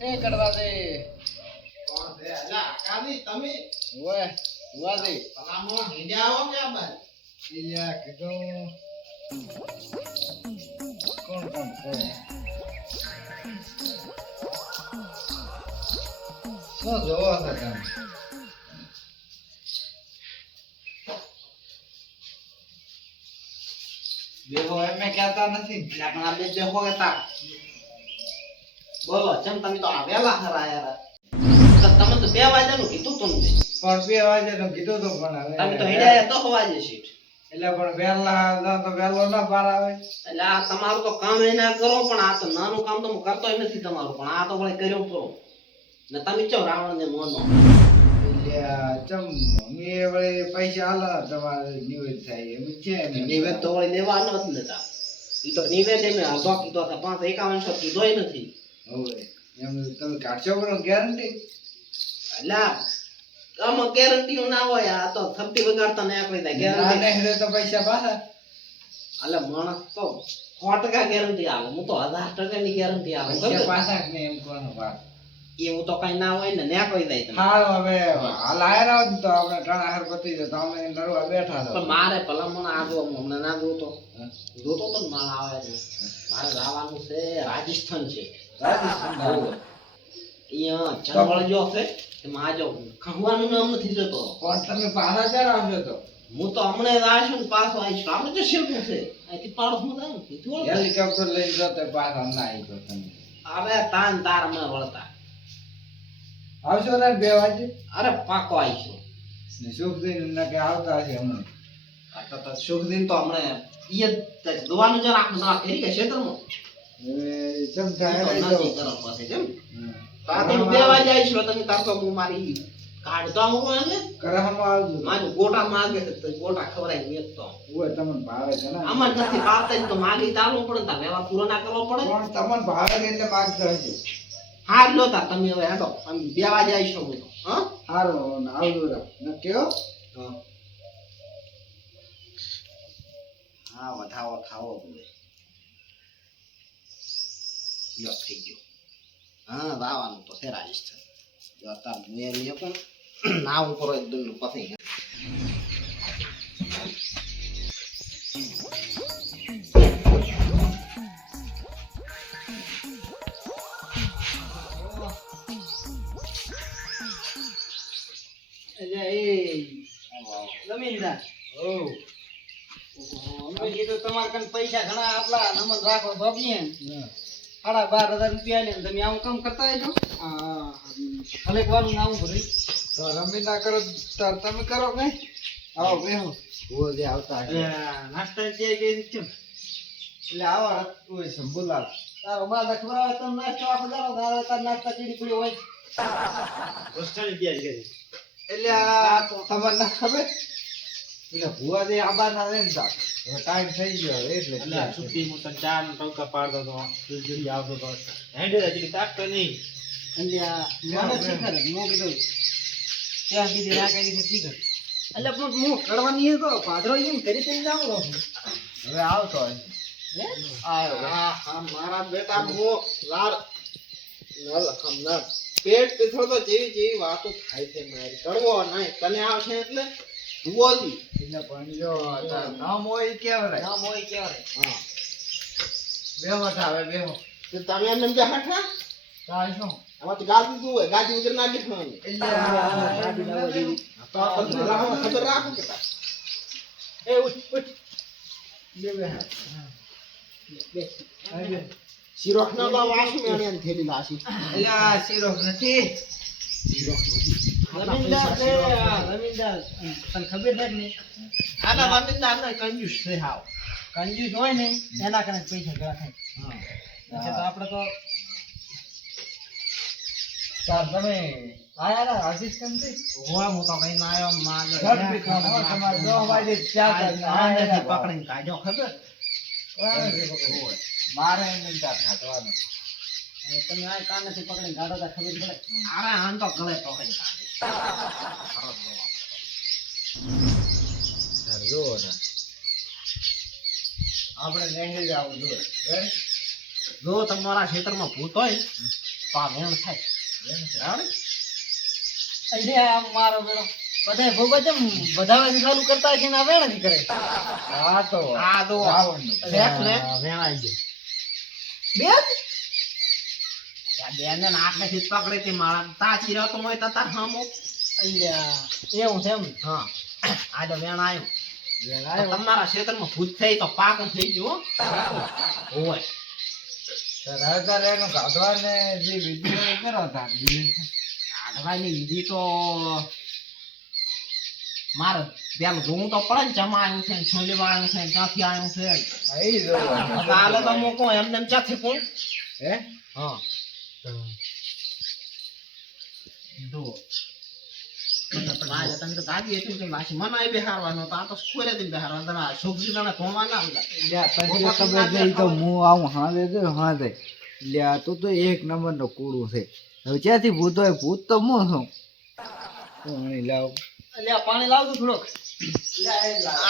એ કરવા દે કોણ છે અલા કાની તમે ઓય ઉવા દે સલામો હિંડ્યા આવો કે બાર ઇયા કીધું કોણ કોણ છે શું જોવો છો તમે બેહો એમે કહેતા નથી એટલે પણ આ બે બેહો હતા બોલો ચમ તમે તો આવેલા હરા યાર તો તમે તો 2 વાગ્યાનું કીધું તું ને પણ 2 વાગે તો કીધું તો પણ હવે તમે તો હિંડ્યા તો વાગે સીટ એટલે પણ વહેલા તો વહેલો ના પાર આવે એટલે આ તમારું તો કામ એ ના કરો પણ આ તો નાનું કામ તો હું કરતો નથી તમારું પણ આ તો વળી કર્યો પૂરો ને તમે ચો રાવણ ને મોનો ચમ મે વળી પૈસા આલા તમારે નિવેદ થાય એમ છે નિવેદ તો વળી લેવાનો જ નતા ઈ તો નિવેદ એમ અડધો કીધો હતા 551 કીધોય નથી હવે એમ તમે કાઢશો પણ ગેરંટી એટલે આમાં ગેરંટી ના હોય આ તો થપ્પી વગાડતા ને આપી દે ગેરંટી હેડે તો પૈસા પાછા એટલે માણસ તો 100% ગેરંટી આવે હું તો 1000% ની ગેરંટી આવે પૈસા પાછા ને એમ કોનો વાત એવું તો કઈ ના હોય ને કહી દે તમે હાલ હવે હાલ આયર આવ તો આપણે ઘણા હાર પતી જાય તો અમે નરવા બેઠા હતા પણ મારે ભલામણ આ જો હમણાં ના જોતો તો માણ આવે છે મારે જવાનું છે રાજસ્થાન છે રાજસ્થાન અહીંયા ચંદવળ જો છે એમાં આજો ખંગવાનું નામ નથી લેતો પણ તમે પાછા ક્યારે આવજો તો હું તો હમણાં જ આવીશું ને પાછો આવીશું આપણે તો શેરનું છે અહીંથી પાડોશમાં જાવ કીધું હેલિકોપ્ટર લઈને જતો પાછા ના આવી તો તમે હવે તાન તાર અમે વળતા આવશો ને 2 વાગે અરે પાકો આવીશું ને શુભ દિન ના કે આવતા છે હમણાં આટલા તો શુભ દિન તો હમણાં ઈ જ દવાનું જરા આખું ના કરી કે ક્ષેત્રમાં હવે ચમ થાય નથી કરો પાસે જેમ પાછો 2 વાગે આવીશું તમે તાર તો હું મારી કાઢતો આવું એને કરહમાં આવજો મારું ગોટા માગે તો ગોટા ખવરાઈ વેચતો ઓય તમને ભાવે છે ને આમાં નથી પાવતા તો માગી ચાલવું પડે ને વ્યવહાર પૂરો ના કરવો પડે પણ તમને ભાવે ને એટલે માંગતા હશે હા લો તા તમે હવે હેડો અમે 2 વાગે આવીશું હું તો હા હારું આવજો ને કેવો હા વધાવો ખાવો બોલે યો થઈ ગયો હા વાવાનું તો છે રાજસ્થાન જો તાર મેરી પણ ના ઉપર એકદમ પછી જમીનદાર અમે કીધું તમારે કન પૈસા ઘણા આટલા નમન રાખો ભોગીએ 12,500 રૂપિયા લે તમે આવું કામ કરતા રહેજો હલેકવાનું નામ ભરી તો રમી ના કરો તાર તમે કરો કઈ આવો બેહો ઓ જે આવતા નાસ્તા જે કે છે એટલે આવો ઓય સંભુલાલ તારો બા ખબર આવે તમે નાસ્તો આખો દારો તારો તાર નાસ્તા ચીડી પડી હોય હોસ્ટેલ ગયા છે એટલે આ તમને ના ખબર એટલે ભુવા દે આબા ના રે ને તાર ટાઈમ થઈ ગયો એટલે છુટ્ટી હું તને ચા ને ટોકા પાડતો હતો જલ્દી આવતો હતો હેડે હજી તાકતો નહીં એટલે મને શીખર મો કીધું ત્યાં સુધી ના કરી છે શીખર એટલે પણ હું કડવાની હતો પાદરો એમ કરી તેમ જાવ હવે આવતો હે હા મારા બેટા મો લાડ નલ હમણાં પેટ પીથો તો જેવી વાતો થાય છે મારી કડવો નહીં તને આવશે એટલે બોલી એટલે પણ જો નામ હોય કેવરાય નામ હોય ક્યારે હા બેહો થાવે બેહો તો તમે એમ બે હઠા તાર શું આમાં તો ગાડી તું હોય ગાડી વગર ના દેખવાની એટલે ગાડી ના હોય તો આ બધું રાખો ખબર રાખો કે એ ઉઠ બે બે શિરોખ ના તો વાસુ મેણિયાની થેલી લાસી એટલે આ શીરો નથી જમીનદાર છે જમીનદાર તને ખબર છે ને આના જમીનદાર ને કંજૂસ છે હાવ કંજૂસ હોય ને એના કારણે પૈસા ઘણા થાય હા તો આપણે તો તાર તમે આયા ના રાજસ્થાન થી હોય હું તો કઈ ના આવ્યો માગ ઝડપી કામ હો તમારે 10 વાગે પકડીને કાઢ્યો ખબર મારે એમ તાર ખાટવાનો તમે આ કાનેથી પકડીને કાઢો તો ખબર પડે અરે આમ તો ગળે પકડી કાઢે જો આપણે નેહી જાવ જો જો તમારા ક્ષેત્રમાં ભૂત હોય તો આ વેણ થાય બરાબર? અલ્યા મારો બેડો બધા ભોગો ચમ વધારવાની ચાલુ કરતા છે ને આ વેણ જ કરે. આ તો આ દો રાવણનું. દેખ ને વેણાઈ ગયો. બેન બેન ને આટલેથી જ પકડી હતી મારા તાચી રહેતો હોય તો તાર હામો. અલ્યા એવું છે એમ. હા આ તો વેણ આવ્યું. વેણાયો. તો તમારા ક્ષેત્રમાં ભૂત થઈ તો પાક થઈ ગયો હો. ઓય તો રાજા રેનો કાઢવાને જે વિધિ હોય એ કરો તાર. કાઢવાની વિધિ તો મારે પેલું જોવું તો પડે ને ચમા આવ્યું છે ને છોલી વાળ્યું છે ને ક્યાંથી આવ્યું છે. અહીં જોવાનું. કાલે તો મૂકો એમને એમ ક્યાંથી કોણ. હે? હા જો મારે તમે તો ગાડી એટલી કે લાશી મનાય બેહારવાનો તો આ તો સ્કોરેથી બેહારવાનો તમે આ છોકરી તને ધોવા ના બધા. લ્યા, તને ખબર છે ઈ તો હું આવું હાલે જો હાલે. લ્યા, તું તો એક નંબરનો કૂડું છે. હવે ક્યાંથી ભૂત હોય? ભૂત તો હું છું. પાણી લાવ. અલ્યા પાણી લાવજો થોડોક.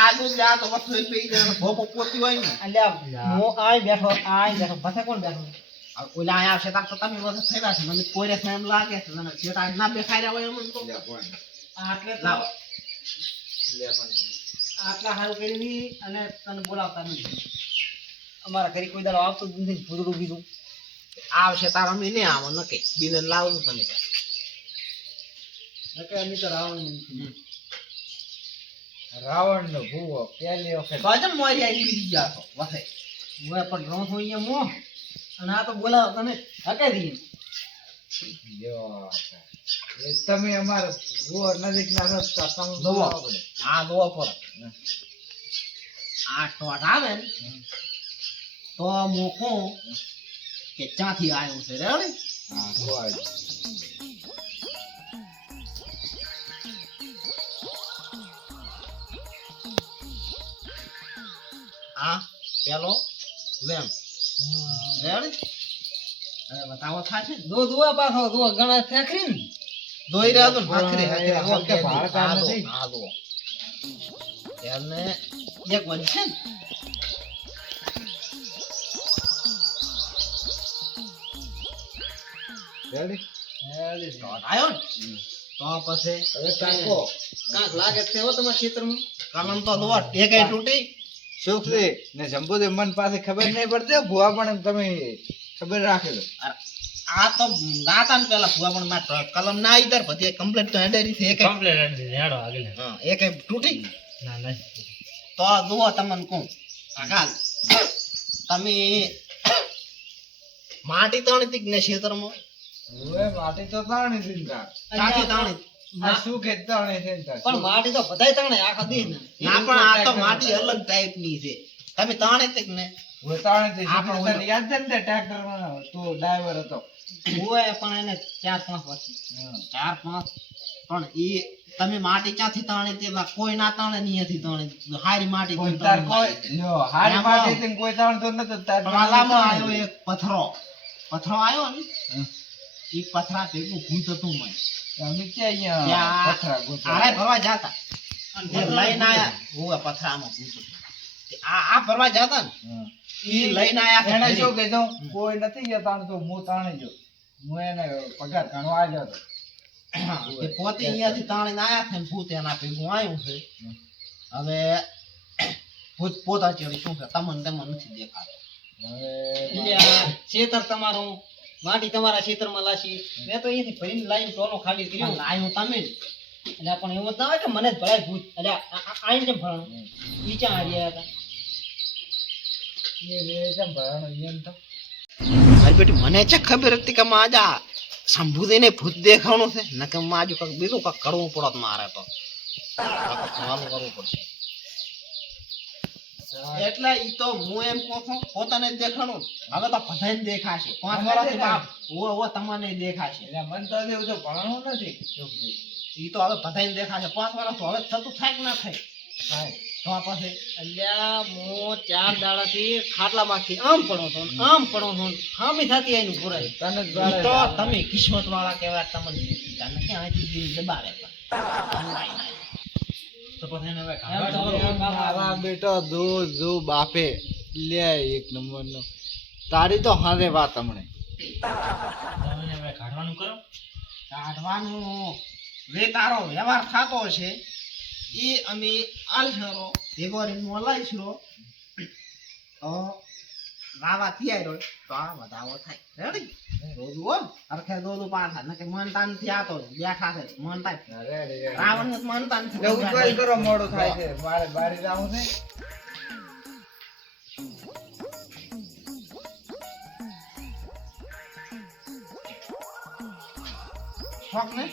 આ તો જા તો વસ્તુ પી જાય ભોપો પોતી હોય ને. અલ્યા હું આય બેઠો પાસે કોણ બેઠો? આ ઓલા આયા આવશે તાર તો તમે વખત થઈ રહ્યા છે મને કોઈને એમ લાગે છે તમે જેટા ના બેખાઈ રહ્યા હોય એમ તો આટલે તો લાવ. આટલા હાલ કરી અને તને બોલાવતા નથી. અમારા ઘરે કોઈ દાડો આવતો જ નથી ભૂતડું બીજું. આવશે તાર અમે નહીં આવો નક્કી બીને લાવવું તમે નકે અમે તો રાવણ નથી. રાવણનો ભૂવો પહેલી વખત. તો જ મોરી આવી બીજી ગયા તો વસે હું પણ ડ્રો થઈ અહીંયા મો અને આ તો બોલાવો તને હકે દી. લ્યો, એ તમે અમારા ભૂવો નજીકના રસ્તા તમે જોવો. જોવા પડે. આ દોવા પર આ ટોટ આવે ને તો મોકો કે ચાથી આવ્યું છે રેડી. હા, કોઈ. આ પેલો વેમ રેડી. હવે બતાવો થાશે ને દો દુઆ પાછો દો ઘણા ફેકરી ને દોઈ રહ્યા તો ભાખરી પણ એ વખતે ભાળતા આ દો નથી. આ દો એને એક વધશે ને રેડી? તો આવ્યો ને તો પછી હવે તાકો. કાંક લાગે છે હો તમારા ક્ષેત્રમાં. કલમ તો દોટ એકેય તૂટી. સુખથી ને શંભુદે મન પાસે ખબર નહીં પડતી ભૂવા પણ તમે ખબર રાખી દો. આ તો ગાતા ને પેલા ભુવા પણ માર કલમ ના આવી દર પછી કમ્પ્લીટ તો હેડેરી છે એક હા એક તૂટી તો દુઓ તમને કહું કાકા તમે માટી તણી તી ને ક્ષેત્રમાં હવે માટી તો તાણી ચિંતા. કાચી તણી આ સુખે તાણી ચિંતા. પણ માટી તો બધાય તણે આખા દી ને. ના પણ આ તો માટી અલગ ટાઈપ ની છે તમે તાણે તી ને હવે તાણી થી આપણો સુખે તને યાદ છે ને ટ્રેક્ટર માં તું ડ્રાઈવર હતો. હોય પણ એને 4-5 વર્ષ. હા. 4-5 પણ ઈ તમે માટી ક્યાંથી તાણી તે કોઈ ના તાણે નહીં હતી તાણી હારી માટી કોઈ થી તાર તાણી. કોઈ લ્યો, હારી આમાં માટી થી કોઈ તાણતો નતો તાર પણ આલામાં આવ્યો એક પથરો આવ્યો ને હમ. ઈ પથરા ભેગું ભૂત હતું મને અમે ક્યાં અહીંયા ત્યાં પથરા ગોતવા? આરે ભરવા જાતા તે લઈને આયા હોવે પથરામાં ભૂત હતું તે આ ભરવા જાતા ને હા. ઈ લઈને આયા એને ઘરે. શું કીધું કોઈ નથી ગયા તાણતો હું તાણી ગયો. હું એને પગાર ગણવા આવ્યો હતો. તે પોતે અહીંયાથી તાણીને આયા છે ને ભૂત એના ભેગું આવ્યું છે હવે ભૂત પોતા ચડી શું છે તમને નથી દેખાતું હવે એટલે આ ક્ષેત્ર તમારું માટી તમારા ક્ષેત્રમાં લાશી મેં તો અહીંથી ભરીને લાઈન ટોલો ખાલી કર્યો. આવ્યું તમે જ. એટલે પણ એવું જ ના હોય કે મને જ ભરાય ભૂત. એટલે આઈને કેમ ભરાણું? ઈ ક્યાં હાર્યા હતા? એ કેમ ભરાણો એમ તો? મારી બેટી મને છે ખબર હતી કે માં આજા સંભુદીને ભૂત દેખાણું છે નકે માં આજુ કંઈક બીજું કંઈક કરવું પડત મારે તો કાંઈક સવાલ કરવું પડશે એટલે ઈ તો હું એમ કહું છું પોતાને જ દેખાણું હવે તો બધાને દેખાશે 5 વર્ષથી બાપ ઓ તમને દેખાશે એટલે મન તો એવું તો ભણવું નથી. ઈ તો હવે બધાને દેખાશે 5 વર્ષ તો હવે થતું થાય કે ના થાય હાય. તો આ પછી અલ્યા હું 4 દાડાથી ખાટલામાંથી આમ પડો છો ને આમ પડો છો ને હામી થતી એનું પુરાય. તને જ ઈ બારે તો રાખે. તમે કિસ્મત વાળા કહેવાય તમને જાણે કે અહીંથી દિલ દબાવે તો પછી એને હવે એમ તો મારા બેટો જો બાપે લે એક નંબર નો તારી તો હારે વાત હમણે કાઢવાનું જે તારો વ્યવહાર થતો હશે એ અમે આલશરો ભેગો રહીને મોલાઈશરો તો રાવા તૈયાર હોય તો આ વધાવો થાય રેડી રોજુ હો અરખે રોજુ પાછા નકે મનતા નથી આતો બેઠા છે મનતા રાવણ ને મનતા નથી ઉપાય કરો, મોડું થાય છે, મારે બારી જાવું છે. શોખ ને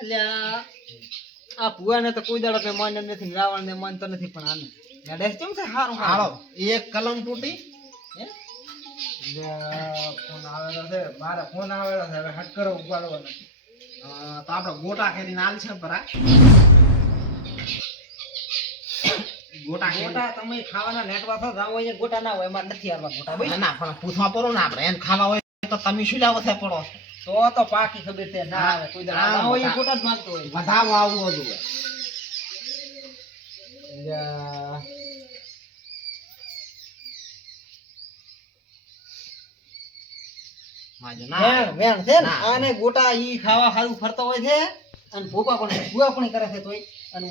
અલ્યા આ ભુવાને તો કોઈ દાડો કઈ માન્ય નથી, રાવણ ને માનતો નથી, પણ આને યાદેસ કેમ છે હારું હાલો એક કલમ તૂટી ફોન આવેલો છે, મારે ફોન આવેલો છે, હવે હટ કરો, ઉપાડવાનો. તો આપણે ગોટા કરીને આલ છે પરા ગોટા ગોટા તમે ખાવાના નેટવા તો જાવ હોય ગોટા ના હોય, એમાં નથી આવવા ગોટા ભાઈ. ના પણ પૂછવા પડો ને આપણે એને ખાવા હોય તો તમે શું લાવો છે પડો તો પાકી ખબર છે ના આવે કોઈ દાડો ના હોય એ ગોટા જ માંગતો હોય. વધાવો આવું હતું અલ્યા, માજો વેણ ના વેણ છે ને ના. આને ગોટા ઈ ખાવા સારું ફરતો હોય છે અને ભૂકા પણ કરે છે તોય. અને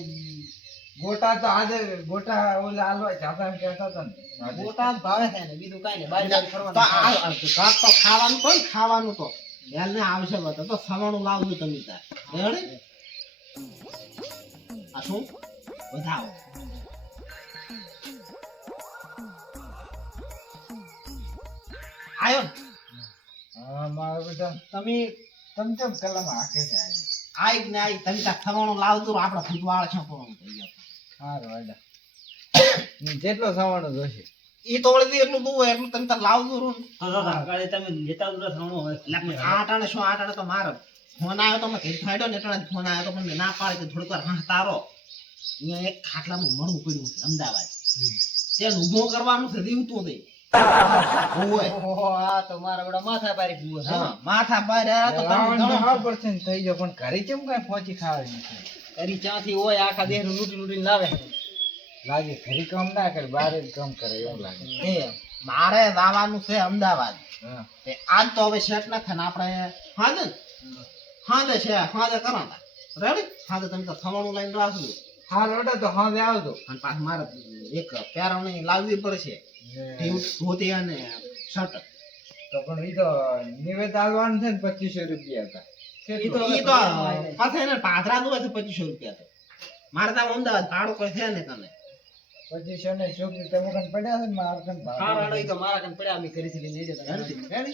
ગોટા તો આજે ગોટા ઓલા હાલવા જાતા એમ કહેતા હતા ને. ગોટા જ ભાવે છે ને બીજું કાંઈ નહીં. બારી બારી તો ફરવાનું કાક તો ખાવાનું તો ને ખાવાનું તો હેલ ને આવશે બધા તો સવાણું લાવવું તમે તાર રેડી આ શું વધાવો આયો ને હા, મારો બેટા તમે તમે કેમ કલમ હાકે છે આજે? આઈ ને આઈ તમે તાર સવાણું લાવતું આપણે ફૂટવાળ છે પણ હારું, હાલો. જેટલો સવાનો જોશે. ઈ તો વળી એટલું દૂર એટલું તમે તાર લાવતું રહો ને તમે લેતા ઉતરા થવાનું હોય. એટલે આટાણે શું આટાણે તો મારો ફોન આવ્યો તો મેં ઘેર ફાડ્યો ને એટલે ફોન આવ્યો તો પણ મેં ના પાડી કે થોડીક વાર હા તારો અહીંયા એક ખાટલામાં મળવું પડ્યું છે અમદાવાદ ત્યાં ઊભો કરવાનું છે દીવતું નહીં ઓય ઓહો, આ તો મારા વડા માથા પારી ભૂવો છે. હા માથા બહાર આવ્યા તો તમે રાવણને ગણો. 100% થઈ ગયો, પણ ઘરે કેમ કઈ પહોંચી ખાવે નથી? એની ચાથી હોય આખા દેહ નું લૂંટી લૂંટીને લાવે. લાગે ઘરે કામ ના કરે, બહાર જ કામ કરે એવું લાગે. એ મારે જવાનું છે અમદાવાદ હા. તે આજ તો હવે સેટ ના થાય ને આપણે હાજે છે હાજે કરાતા રેડી હાજે તમે તો થવાનું લઈને રાખજો હાલ ઓડે તો હવે આવજો. અને પાછું મારે એક પેરાવણી લાવવી પડશે ધોતી અને શર્ટ તો પણ ઈ તો નિવેદ આલવાનું છે ને 2500 રૂપિયા હતા. ઈ તો ઈ તો પાછા એને પાથરા દો છે 2500 રૂપિયા તો મારે તો અમદાવાદ ભાડું કોઈ છે ને તમે 2500 ને છોકરી તમે કન પડ્યા છે ને મારા કન હા રાડો ઈ તો મારા કન પડ્યા અમે ઘરેથી લઈને લઈ જતા.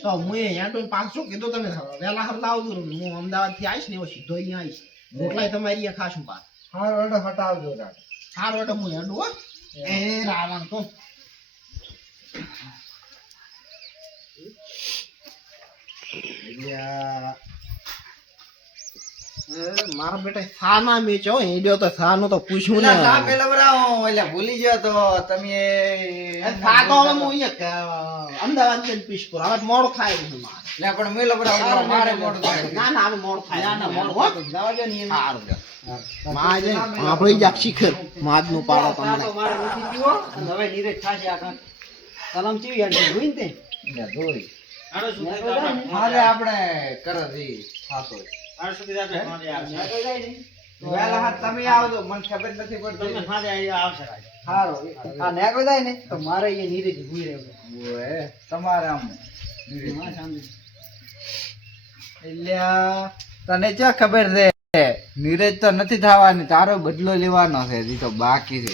તો હું યાડો 500 કીધું તમે વેલા હર લાવજો હું અમદાવાદ થી આવીશ ને એવો સીધો અહીંયા આવીશ રોટલા તમારી અહીંયા ખાશું પાછ હાલ ઓડે હટાવજો રાત. સારું એટલે હું હેડું હો એ રાવણ તો મારા બેટા સાના મેચો હેડ્યો તો સાનો તો પૂછ્યું ને ના પેલા બરાવો એટલે ભૂલી ગયો તો તમે સા તો હવે હું અહીંયા અમદાવાદ જઈને પીસપુર હવે મોડું થાય છે મારે લે પણ મેલો બરાવો મારે મોડું થાય. ના ના હવે મોડું થાય ના ના મોડું હો. થાય તો જવા દો ને એને. સારું જા. માજે આપણે જા શીખર માજનું પાડો આ તમને તો મારે નથી પીવો અને હવે નીરજ થાશે આ કાંક. કલમ ચીવી હાડી જોઈને તે. લે જોઈ આડો શું થાય ને? હાલે આપણે કરે ઈ થાતો. આડો શું થાય આપણે મારે આવશે. આગળ જાય ને. વેલા હાથ તમે આવજો, મને ખબર નથી તમે પડતી. મારે અહીંયા આવશે આજે. હારો આ નેકળો જાય ને તો મારે અહીંયા નીરજ ઊભી રહેવું. ઓએ તમારે આમ હા, શાંતિ. એટલે તને ક્યાં ખબર છે નીરજ તો નથી થવાની, તારો બદલો લેવાનો છે, હજી તો બાકી છે.